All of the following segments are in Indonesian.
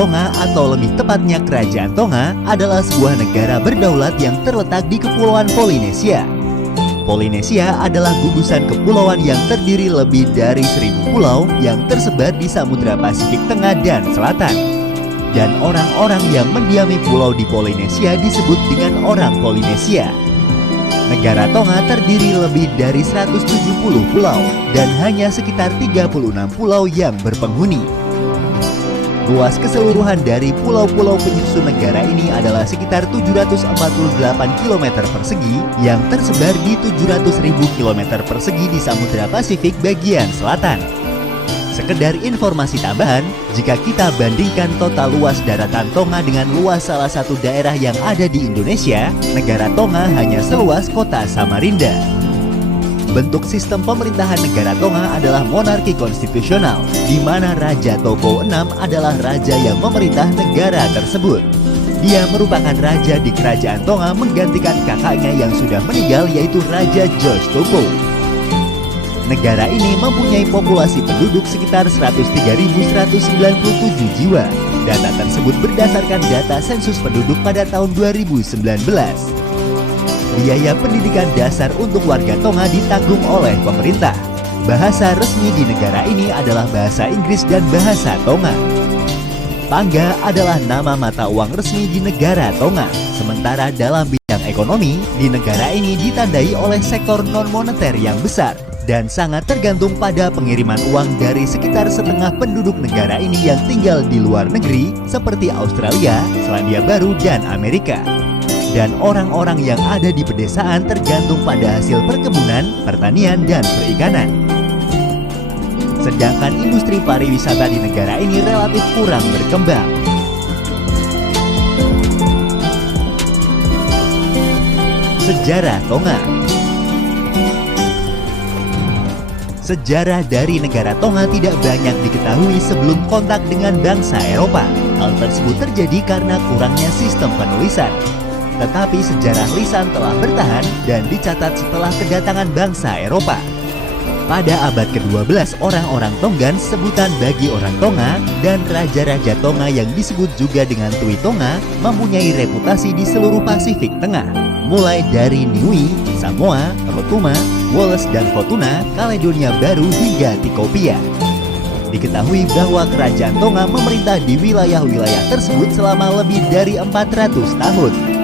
Tonga atau lebih tepatnya Kerajaan Tonga adalah sebuah negara berdaulat yang terletak di Kepulauan Polinesia. Polinesia adalah gugusan kepulauan yang terdiri lebih dari 1000 pulau yang tersebar di Samudra Pasifik Tengah dan Selatan. Dan orang-orang yang mendiami pulau di Polinesia disebut dengan orang Polinesia. Negara Tonga terdiri lebih dari 170 pulau dan hanya sekitar 36 pulau yang berpenghuni. Luas keseluruhan dari pulau-pulau penyusun negara ini adalah sekitar 748 km persegi yang tersebar di 700.000 km persegi di Samudra Pasifik bagian selatan. Sekedar informasi tambahan, jika kita bandingkan total luas daratan Tonga dengan luas salah satu daerah yang ada di Indonesia, negara Tonga hanya seluas kota Samarinda. Bentuk sistem pemerintahan negara Tonga adalah monarki konstitusional, di mana Raja Topo VI adalah raja yang memerintah negara tersebut. Dia merupakan raja di Kerajaan Tonga menggantikan kakaknya yang sudah meninggal, yaitu Raja George Topo. Negara ini mempunyai populasi penduduk sekitar 103.197 jiwa. Data tersebut berdasarkan data sensus penduduk pada tahun 2019. Biaya pendidikan dasar untuk warga Tonga ditanggung oleh pemerintah. Bahasa resmi di negara ini adalah bahasa Inggris dan bahasa Tonga. Pangga adalah nama mata uang resmi di negara Tonga. Sementara dalam bidang ekonomi, di negara ini ditandai oleh sektor non-moneter yang besar dan sangat tergantung pada pengiriman uang dari sekitar setengah penduduk negara ini yang tinggal di luar negeri seperti Australia, Selandia Baru, dan Amerika. Dan orang-orang yang ada di pedesaan tergantung pada hasil perkebunan, pertanian, dan perikanan. Sedangkan industri pariwisata di negara ini relatif kurang berkembang. Sejarah Tonga. Sejarah dari negara Tonga tidak banyak diketahui sebelum kontak dengan bangsa Eropa. Hal tersebut terjadi karena kurangnya sistem penulisan. Tetapi sejarah lisan telah bertahan dan dicatat setelah kedatangan bangsa Eropa. Pada abad ke-12, orang-orang Tonggan, sebutan bagi orang Tonga, dan raja-raja Tonga yang disebut juga dengan Tui Tonga, mempunyai reputasi di seluruh Pasifik Tengah, mulai dari Niue, Samoa, Rotuma, Wallis dan Futuna, Kaledonia Baru hingga Tikopia. Diketahui bahwa kerajaan Tonga memerintah di wilayah-wilayah tersebut selama lebih dari 400 tahun.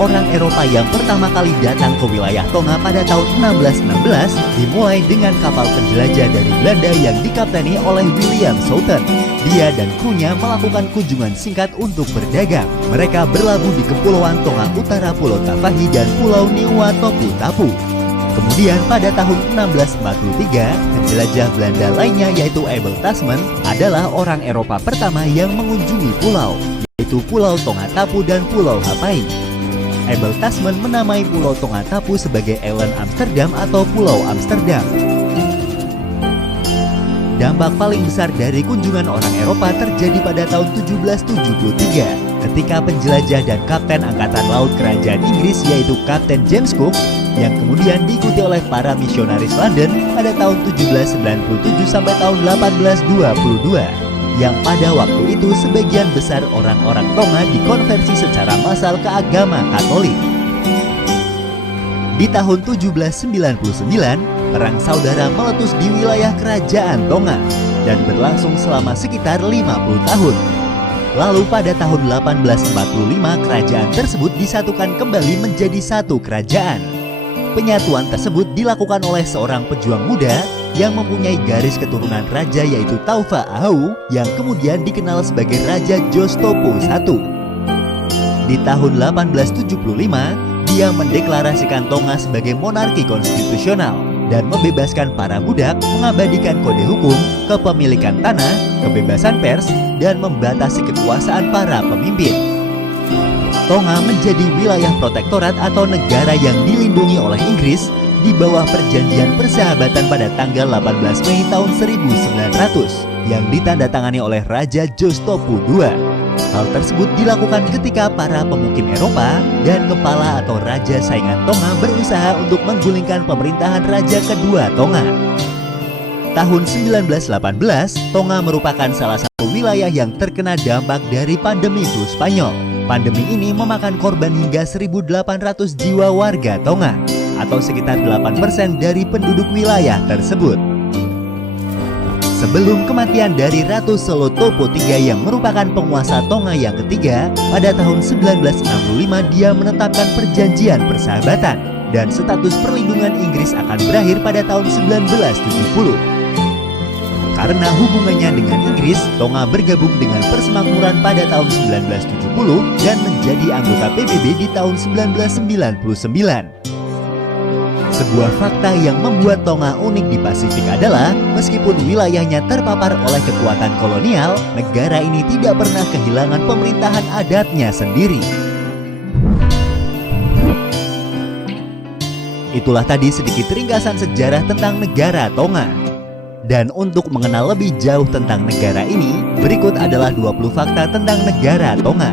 Orang Eropa yang pertama kali datang ke wilayah Tonga pada tahun 1616 dimulai dengan kapal penjelajah dari Belanda yang dikapteni oleh William Soughton. Dia dan krunya melakukan kunjungan singkat untuk berdagang. Mereka berlabuh di Kepulauan Tonga Utara, Pulau Tafahi, dan Pulau Niua Topu Tapu. Kemudian pada tahun 1643, penjelajah Belanda lainnya yaitu Abel Tasman adalah orang Eropa pertama yang mengunjungi pulau, yaitu Pulau Tonga Tapu dan Pulau Hapai. Abel Tasman menamai Pulau Tonga Tapu sebagai Eiland Amsterdam atau Pulau Amsterdam. Dampak paling besar dari kunjungan orang Eropa terjadi pada tahun 1773 ketika penjelajah dan kapten angkatan laut kerajaan Inggris yaitu Kapten James Cook yang kemudian diikuti oleh para misionaris London pada tahun 1797 sampai tahun 1822. Yang pada waktu itu sebagian besar orang-orang Tonga dikonversi secara massal ke agama Katolik. Di tahun 1799, Perang Saudara meletus di wilayah kerajaan Tonga dan berlangsung selama sekitar 50 tahun. Lalu pada tahun 1845, kerajaan tersebut disatukan kembali menjadi satu kerajaan. Penyatuan tersebut dilakukan oleh seorang pejuang muda yang mempunyai garis keturunan raja yaitu Taufa Ahau yang kemudian dikenal sebagai Raja George Topo I. Di tahun 1875, dia mendeklarasikan Tonga sebagai monarki konstitusional dan membebaskan para budak, mengabadikan kode hukum, kepemilikan tanah, kebebasan pers, dan membatasi kekuasaan para pemimpin. Tonga menjadi wilayah protektorat atau negara yang dilindungi oleh Inggris di bawah perjanjian persahabatan pada tanggal 18 Mei tahun 1900 yang ditandatangani oleh Raja George Topo II. Hal tersebut dilakukan ketika para pemukim Eropa dan kepala atau raja saingan Tonga berusaha untuk menggulingkan pemerintahan Raja kedua Tonga. Tahun 1918, Tonga merupakan salah satu wilayah yang terkena dampak dari pandemi flu Spanyol. Pandemi ini memakan korban hingga 1.800 jiwa warga Tonga, atau sekitar 8% dari penduduk wilayah tersebut. Sebelum kematian dari Ratu Solotopo III yang merupakan penguasa Tonga yang ketiga, pada tahun 1965 dia menetapkan perjanjian persahabatan dan status perlindungan Inggris akan berakhir pada tahun 1970. Karena hubungannya dengan Inggris, Tonga bergabung dengan Persemakmuran pada tahun 1970 dan menjadi anggota PBB di tahun 1999. Sebuah fakta yang membuat Tonga unik di Pasifik adalah, meskipun wilayahnya terpapar oleh kekuatan kolonial, negara ini tidak pernah kehilangan pemerintahan adatnya sendiri. Itulah tadi sedikit ringkasan sejarah tentang negara Tonga. Dan untuk mengenal lebih jauh tentang negara ini, berikut adalah 20 fakta tentang negara Tonga.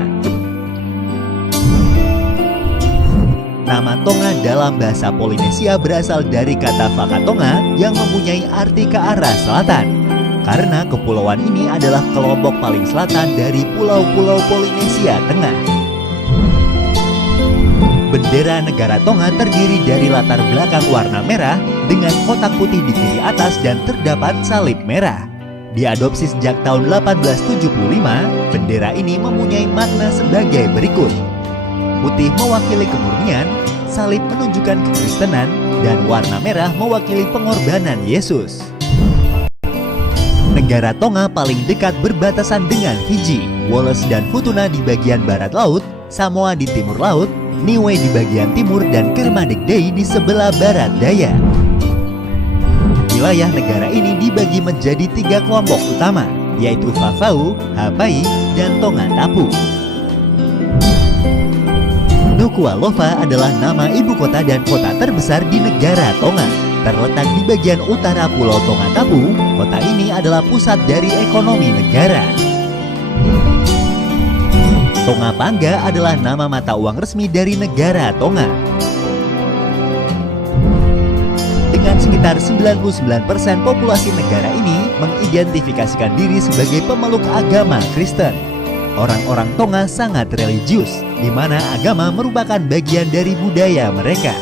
Nama Tonga dalam bahasa Polinesia berasal dari kata Whakatonga yang mempunyai arti ke arah selatan. Karena kepulauan ini adalah kelompok paling selatan dari pulau-pulau Polinesia Tengah. Bendera negara Tonga terdiri dari latar belakang warna merah dengan kotak putih di kiri atas dan terdapat salib merah. Diadopsi sejak tahun 1875, bendera ini mempunyai makna sebagai berikut. Putih mewakili kemurnian, salib menunjukkan kekristenan, dan warna merah mewakili pengorbanan Yesus. Negara Tonga paling dekat berbatasan dengan Fiji, Wallis dan Futuna di bagian barat laut, Samoa di timur laut, Niue di bagian timur, dan Kermadec Day di sebelah barat daya. Wilayah negara ini dibagi menjadi 3 kelompok utama, yaitu Vavau, Hawaii, dan Tonga Tapu. Nuku'alofa adalah nama ibu kota dan kota terbesar di negara Tonga. Terletak di bagian utara Pulau Tonga Tapu, kota ini adalah pusat dari ekonomi negara. Tonga Pangga adalah nama mata uang resmi dari negara Tonga. Dengan sekitar 99% populasi negara ini mengidentifikasikan diri sebagai pemeluk agama Kristen. Orang-orang Tonga sangat religius, di mana agama merupakan bagian dari budaya mereka.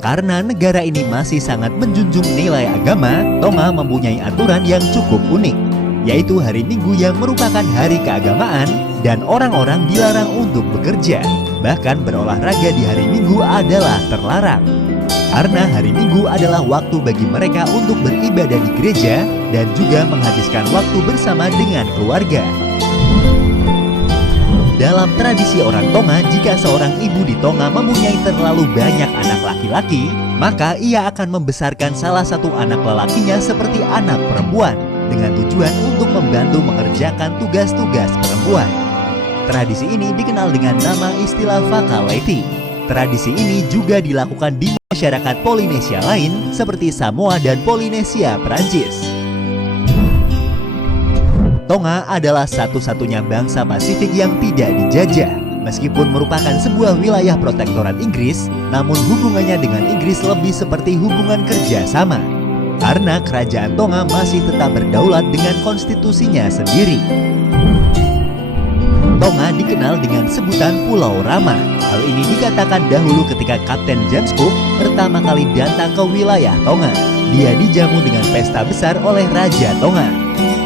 Karena negara ini masih sangat menjunjung nilai agama, Tonga mempunyai aturan yang cukup unik, yaitu hari Minggu yang merupakan hari keagamaan dan orang-orang dilarang untuk bekerja. Bahkan berolahraga di hari Minggu adalah terlarang. Karena hari Minggu adalah waktu bagi mereka untuk beribadah di gereja dan juga menghabiskan waktu bersama dengan keluarga. Dalam tradisi orang Tonga, jika seorang ibu di Tonga mempunyai terlalu banyak anak laki-laki, maka ia akan membesarkan salah satu anak lelakinya seperti anak perempuan, dengan tujuan untuk membantu mengerjakan tugas-tugas perempuan. Tradisi ini dikenal dengan nama istilah Whakaleti. Tradisi ini juga dilakukan di masyarakat Polinesia lain seperti Samoa dan Polinesia Perancis. Tonga adalah satu-satunya bangsa Pasifik yang tidak dijajah. Meskipun merupakan sebuah wilayah protektorat Inggris, namun hubungannya dengan Inggris lebih seperti hubungan kerjasama. Karena kerajaan Tonga masih tetap berdaulat dengan konstitusinya sendiri. Tonga dikenal dengan sebutan Pulau Ramah. Hal ini dikatakan dahulu ketika Kapten James Cook pertama kali datang ke wilayah Tonga. Dia dijamu dengan pesta besar oleh Raja Tonga,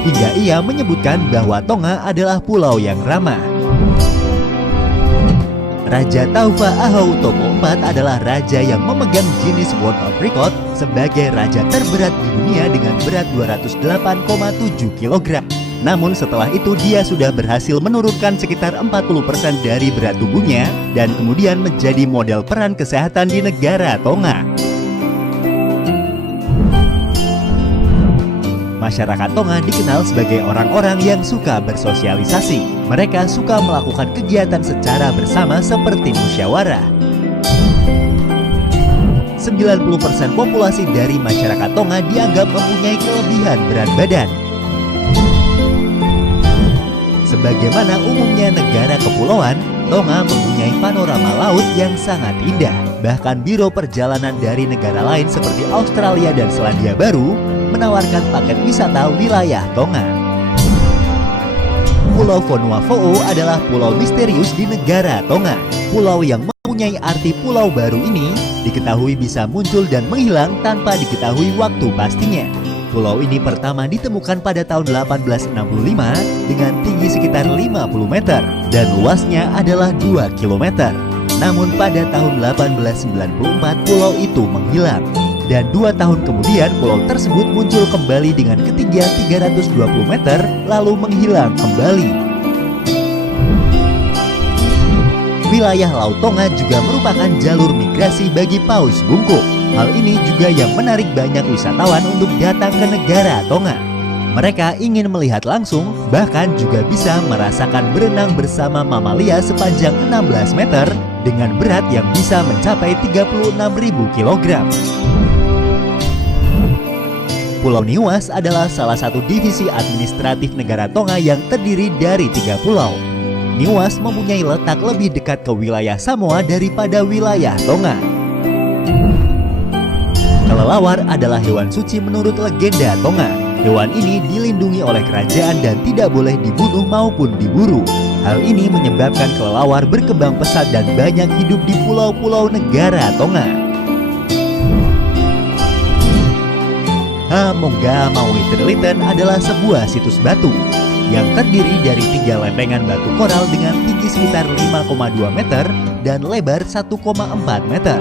hingga ia menyebutkan bahwa Tonga adalah pulau yang ramah. Raja Taufa Ahautomo IV adalah raja yang memegang Guinness World of Record sebagai raja terberat di dunia dengan berat 208,7 kg. Namun setelah itu dia sudah berhasil menurunkan sekitar 40% dari berat tubuhnya dan kemudian menjadi model peran kesehatan di negara Tonga. Masyarakat Tonga dikenal sebagai orang-orang yang suka bersosialisasi. Mereka suka melakukan kegiatan secara bersama seperti musyawarah. 90% populasi dari masyarakat Tonga dianggap mempunyai kelebihan berat badan. Sebagaimana umumnya negara kepulauan, Tonga mempunyai panorama laut yang sangat indah. Bahkan biro perjalanan dari negara lain seperti Australia dan Selandia Baru menawarkan paket wisata wilayah Tonga. Pulau Vanuatu adalah pulau misterius di negara Tonga. Pulau yang mempunyai arti pulau baru ini diketahui bisa muncul dan menghilang tanpa diketahui waktu pastinya. Pulau ini pertama ditemukan pada tahun 1865 dengan tinggi sekitar 50 meter dan luasnya adalah 2 km. Namun pada tahun 1894 pulau itu menghilang. Dan 2 tahun kemudian pulau tersebut muncul kembali dengan ketinggian 320 meter lalu menghilang kembali. Wilayah Laut Tonga juga merupakan jalur migrasi bagi paus bungkuk. Hal ini juga yang menarik banyak wisatawan untuk datang ke negara Tonga. Mereka ingin melihat langsung, bahkan juga bisa merasakan berenang bersama mamalia sepanjang 16 meter dengan berat yang bisa mencapai 36.000 kg. Pulau Niuas adalah salah satu divisi administratif negara Tonga yang terdiri dari 3 pulau. Niuas mempunyai letak lebih dekat ke wilayah Samoa daripada wilayah Tonga. Kelelawar adalah hewan suci menurut legenda Tonga. Hewan ini dilindungi oleh kerajaan dan tidak boleh dibunuh maupun diburu. Hal ini menyebabkan kelelawar berkembang pesat dan banyak hidup di pulau-pulau negara Tonga. Hamongga Maui Triliten adalah sebuah situs batu yang terdiri dari 3 lempengan batu koral dengan tinggi sekitar 5,2 meter dan lebar 1,4 meter.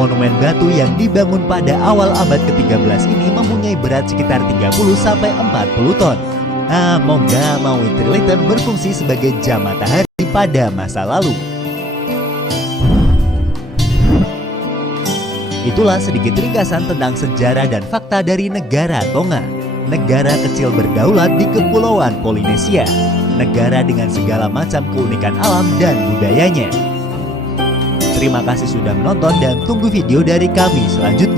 Monumen batu yang dibangun pada awal abad ke-13 ini mempunyai berat sekitar 30-40 ton. Hamongga Maui Triliten berfungsi sebagai jam matahari pada masa lalu. Itulah sedikit ringkasan tentang sejarah dan fakta dari negara Tonga. Negara kecil berdaulat di Kepulauan Polinesia. Negara dengan segala macam keunikan alam dan budayanya. Terima kasih sudah menonton dan tunggu video dari kami selanjutnya.